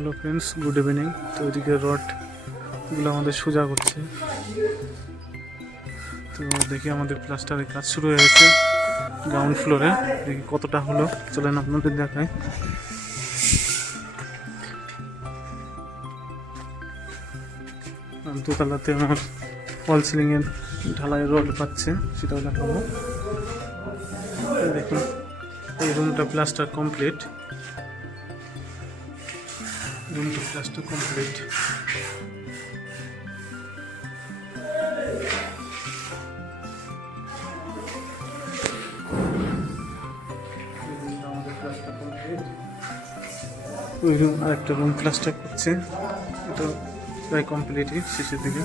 Hello friends good evening তো ওইদিকে রডগুলো আমাদের সোজা করছে। তো দেখি আমাদের প্লাস্টারের কাজ শুরু হয়ে গেছে গ্রাউন্ড ফ্লোরে দেখি কতটা হলো। চলেন আপনাদের দেখায় দোতলাতে আমার ফল সিলিংয়ের ঢালাই রড পাচ্ছে, সেটাও দেখাবো। দেখুন, এই রুমটা প্লাস্টার কমপ্লিট রুমটা প্লাস্টার কমপ্লিট ওই রুম আরেকটা রুম প্লাস্টার করছে। এটা প্রায় কমপ্লিটই শেষের দিকে।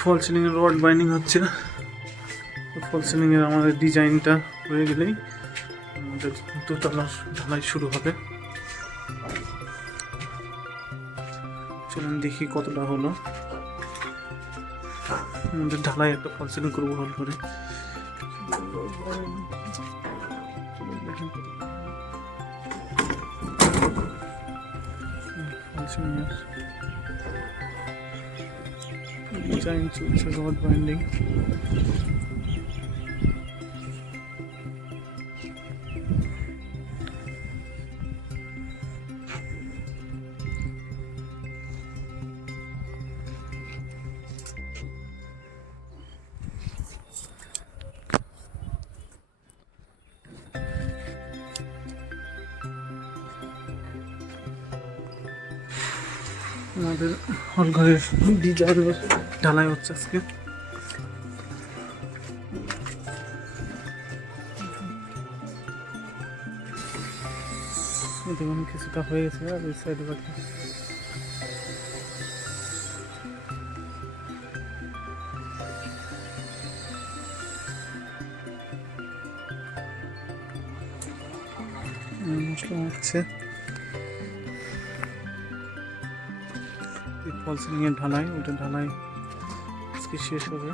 ফল সিলিং এর রড বাইন্ডিং হচ্ছে। না ফল সিলিং এর আমাদের ডিজাইনটা হয়ে গেলেই আমাদের দোতলা ঢালাই শুরু হবে। চলুন দেখি কতটা হলো। আমাদের ঢালাই একটা ফল সিলিং করব হল করে। দেখেন কতটা। ফল সিলিং এর ডিজাইন চলছে আমাদের হল ঘরের ডিজাইন ঢালাই হচ্ছে আজকে। দেখুন কিছুটা হয়ে গেছে, আর এই সাইডে বাকি। মশলা হচ্ছে। ফল সিলিং এর ঢালাই ওটা ঢালাই আজকে শেষ হবে।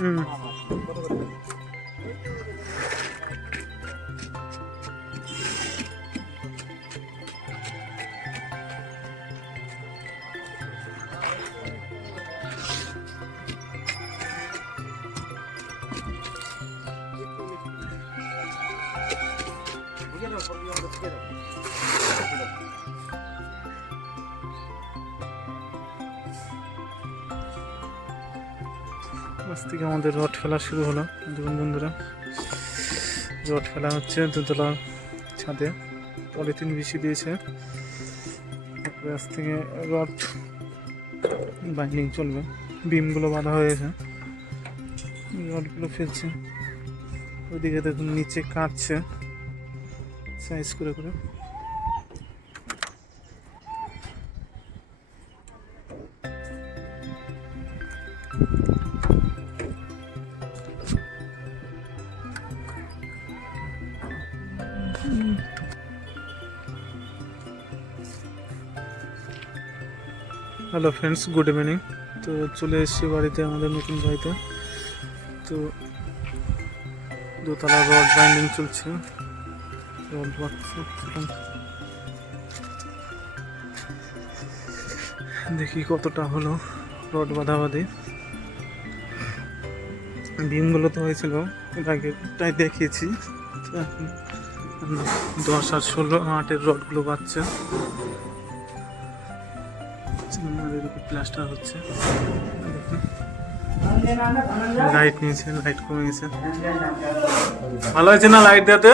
응. 무게를 걸리는 거 무게를. আজ থেকে আমাদের রড ফেলা শুরু হলো। দেখুন বন্ধুরা রড ফেলা হচ্ছে দুতলা ছাদে। পলিথিন বেশি দিয়েছে। তারপরে আজ থেকে রড বাইন্ডিং চলবে। বিমগুলো বাঁধা হয়েছে রডগুলো ফেলছে। ওইদিকে দেখুন নিচে কাটছে সাইজ করে করে। হ্যালো ফ্রেন্ডস গুড ইভিনিং তো চলে এসেছি বাড়িতে আমাদের নতুন বাড়িতে। তো দোতলা রড বাইন্ডিং চলছে। রড বাঁধছে দেখি কতটা হলো রড বাঁধাবাঁধি। বিমগুলো তো হয়েছিল, এর আগে তাই দেখিয়েছি। দশ আর ষোলো আটের রডগুলো এদিকে প্লাস্টার হচ্ছে। লাইট নিয়েছে লাইট কমে গেছে ভালো হয়েছে না লাইট দেওয়াতে?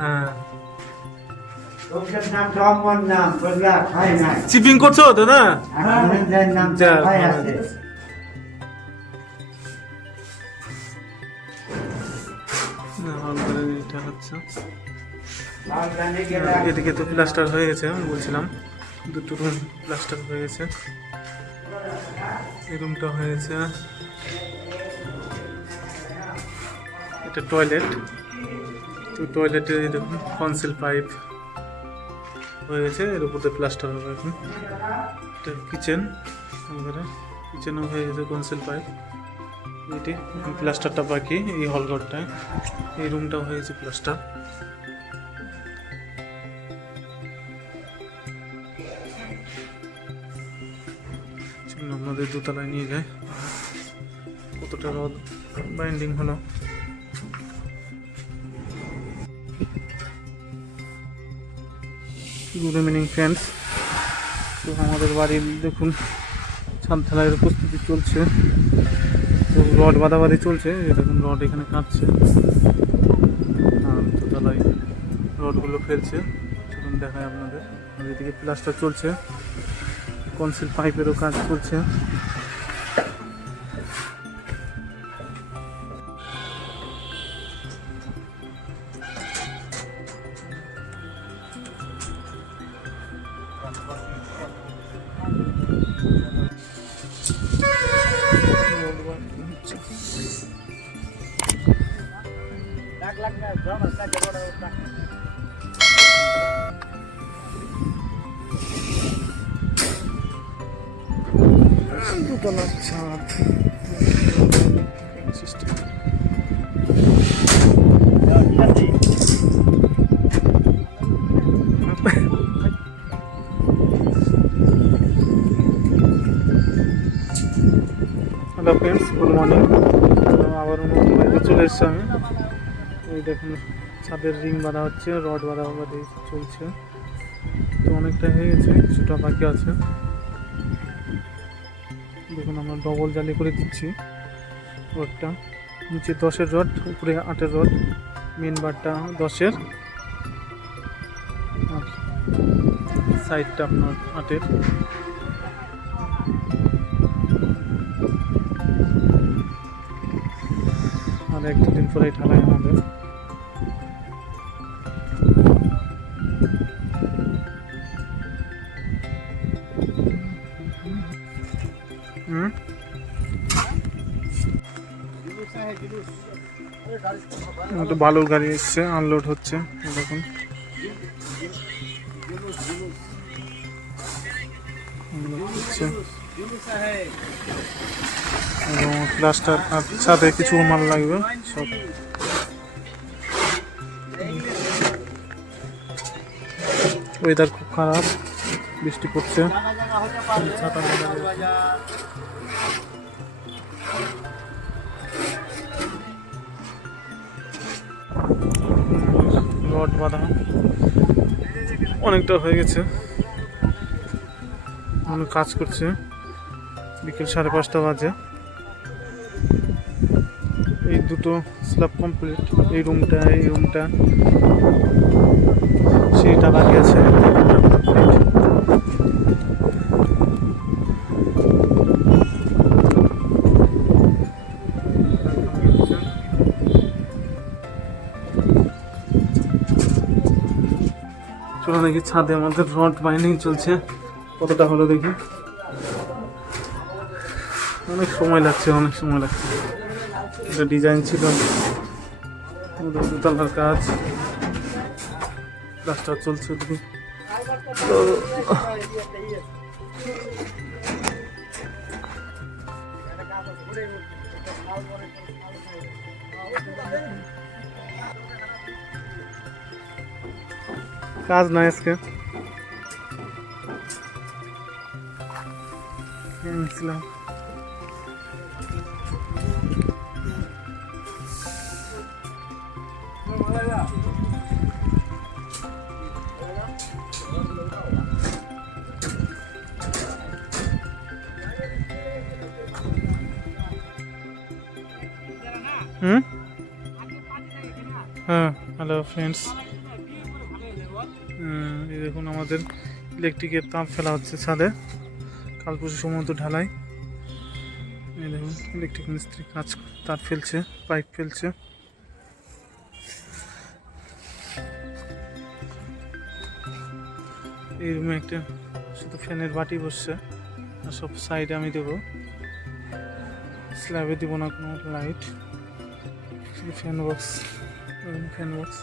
হ্যাঁ। বললা হয় চিপিং করছ দাদা এদিকে তো প্লাস্টার হয়ে গেছে আমি বলছিলাম। দুটো রুম প্লাস্টার হয়ে গেছে। এই রুমটা হয়ে গেছে এটা টয়লেট তো টয়লেটে দেখুন কনসিল পাইপ হয়ে গেছে, এর উপরে প্লাস্টার হবে এখন। এটা কিচেন এবারে কিচেনও হয়ে গেছে কনসিল পাইপ এটি প্লাস্টারটা বাকি, এই হল ঘরটায়। এই রুমটাও হয়ে গেছে প্লাস্টার আপনাদের দোতলায় নিয়ে যায়। কতটা রড বাইন্ডিং হলো? গুড ইভিনিং ফ্রেন্ডস তো আমাদের বাড়ির দেখুন ছাদ ঢালাইয়ের প্রস্তুতি চলছে। তো রড বাঁধাবাঁধি চলছে দেখুন রড এখানে কাটছে আর দোতলায় রডগুলো ফেলছে। চলুন দেখায় আপনাদের। এদিকে প্লাস্টার চলছে। কনসিল পাইপেরও কাজ চলছে দুতলার ছাদ হ্যালো ফ্রেন্ডস গুড মর্নিং আবার নতুন বাড়িতে চলে এসছি আমি। এই দেখুন, ছাদের রিং বাঁধা হচ্ছে রড বাঁধা বাঁধি চলছে। তো অনেকটা হয়ে গেছে, কিছুটা বাকি আছে। দেখুন আমরা ডবল জালি করে দিচ্ছি রডটা। নিচে দশের রড, উপরে আটের রড। মেন বারটা দশের। আর সাইডটা আপনার আটের। আর এক দুদিন পরে ঢালাই আমাদের একটা বালুর গাড়ি এসছে আনলোড হচ্ছে এরকম এবং প্লাস্টার সাথে কিছু মাল লাগবে, সব। ওয়েদার খুব খারাপ, বৃষ্টি পড়ছে। ছাতা রড বাঁধা। অনেকটা হয়ে গেছে। অনেক কাজ করছে। বিকেল সাড়ে পাঁচটা বাজে। এই দুটো স্ল্যাব কমপ্লিট এই রুমটা এই রুমটা সেইটা বাকি আছে। চলো দেখি ছাদে আমাদের রড বাইন্ডিং চলছে। কতটা হলো দেখি। অনেক সময় লাগছে, অনেক সময় লাগছে। এটা ডিজাইন ছিল। দোতলার কাজ। প্লাস্টার চলছে তো কাজ নাই আজকে। ছিলাম হুম? হ্যাঁ হ্যালো ফ্রেন্ডস উম, এই দেখুন আমাদের ইলেকট্রিকের তাপ ফেলা হচ্ছে ছাদে। কাল পরশু সময় তো ঢালাই। এই দেখুন ইলেকট্রিক মিস্ত্রি কাজ তার ফেলছে পাইপ ফেলছে। এই রুমে একটা শুধু ফ্যানের বাটি বসছে, আর সব সাইডে আমি দেবো। স্ল্যাবে দিব না কোনো লাইট শুধু fan box fan box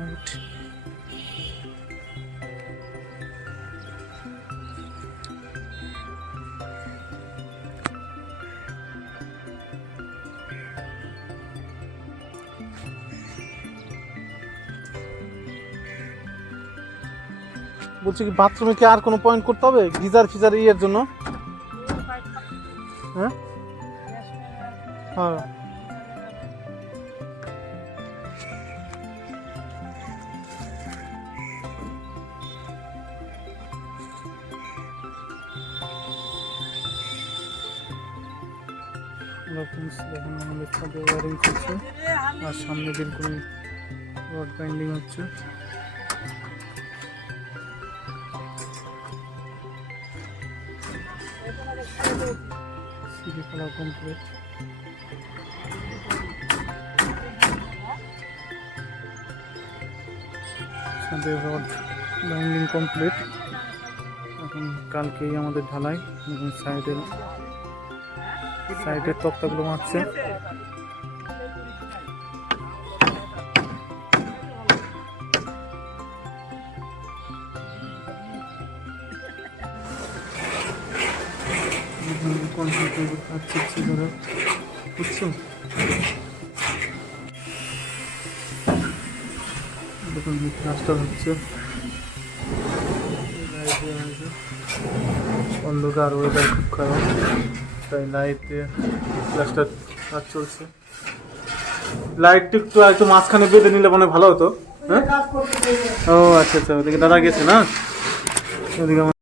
light বলছি কি বাথরুমে কি আর কোনো পয়েন্ট করতে হবে? গিজার ফিজার ইয়ের জন্য? হ্যাঁ? হ্যাঁ। দেখুন আমাদের ছাদে ওয়ারিং করছে আর সামনে বিলকুল রড বাইন্ডিং হচ্ছে সিঁড়ি ফেলা কমপ্লিট রড বাইন্ডিং কমপ্লিট এখন কালকেই আমাদের ঢালাই এবং সাইডের সাইডের তক্তাগুলো মারছে। বুঝছ দেখুন হচ্ছে অন্ধকার ওয়েদার খুব খারাপ। তাই লাইটে ফ্ল্যাশটা কাজ চলছে লাইটটা একটু একটু মাঝখানে বেঁধে নিলে মনে ভালো হতো হ্যাঁ। ও আচ্ছা আচ্ছা ওদিকে দাদা গেছে না ওদিকে